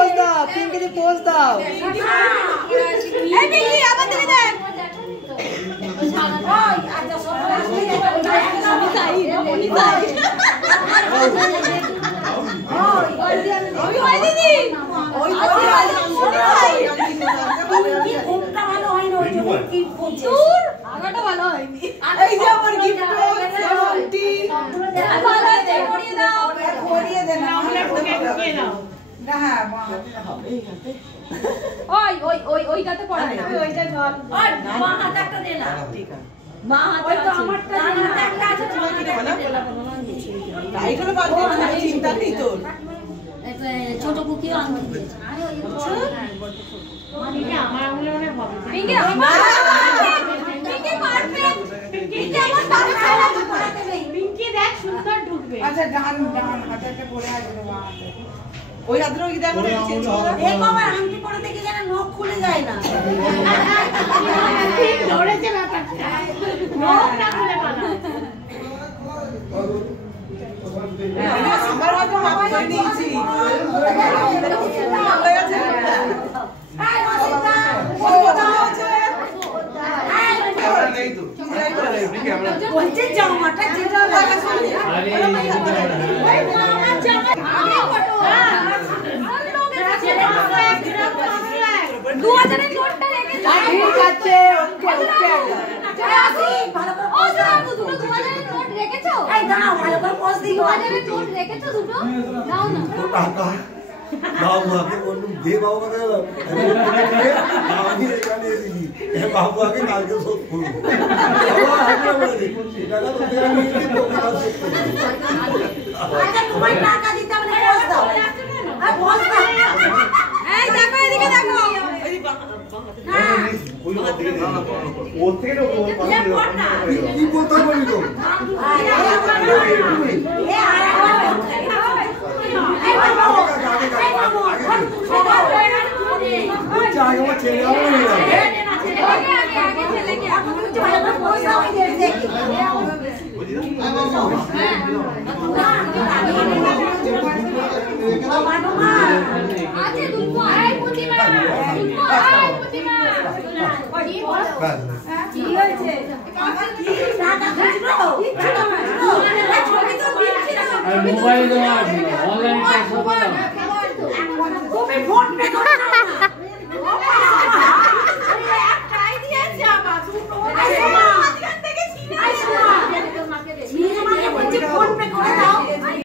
Pose দাও, পিঙ্কি দি pose দাও। এই পিঙ্কি আবার দিকে দেখ। ওই আচ্ছা সব ওই দিদি ওই কি ঘুমটা ভালো হয় না ওই কি প্রচুর আগাটা ভালো হয়নি এই যে আমার গিফট সেমটি ভালো আছে করিয়ে দাও করিয়ে দে না আমরা কে নাও না হ্যাঁ মা হবে এই হাতে ওই ওই ওই ওইটাতে পড়া না ওইটা ধর ওই মা হাতে একটা দে না ঠিক আছে মা হাতে তো আমারটা একটা আছে তোমার কি বলা রাইট হলো বাদ দে না চিন্তা নেই তোর ছোট কুকিও আনতে দিয়েছে মানে আমার আঙুলে মনে হবে পিঙ্কি আমার পিঙ্কি পারফেক্ট পিঙ্কি আমার দাদা খাইলা পড়াতে নেই পিঙ্কি দেখ সুন্দর ঢুকবে আচ্ছা ডান ডান হাতেটা পরে আসবে মা হাতে ওই হাতটা কি দেখো চেঞ্জ করো এই বাবা আংটি পরে দেখি যেন নখ খুলে যায় না ঠিক ধরেছে ব্যাপারটা নখ না খুলে পালা আমার হাতে মাপ করে নিয়েছি ভালো আছে হাই মসিদা ও ভালো আছে ক্যামেরা নেই তো ক্যামেরা বলছে জামাটা যেটা লাগাছে আরে ভাই মামা জামা আমি ফটো দু হাজারে নোটটা রেখে ঠিক আছে ওকে ওকে আসি ভালো করে পোজ দাও দুটো 2000 নোট রেখেছো এই দাও ভালো করে পোজ দিই 2000 নোট রেখেছো দুটো দাও না টাকা বাবু আগে বলুন দে বাবু কথা বলো আমি এখানে এসেছি এ বাবু আগে কালকে শোধ করব বাবা আগে বলে দিই টাকা তো দেয়া নেই তো কাজ করব আচ্ছা তোমার টাকা দিতে হবে পোজ দাও আর পোজ দাও এই দেখো এদিকে দেখো ও থেকে তো কি কথা বলিলো মোবাইল অনলাইন ফোন পে করো না ও বাবা আরে এক ট্রাই দিয়েছে আবার দুটো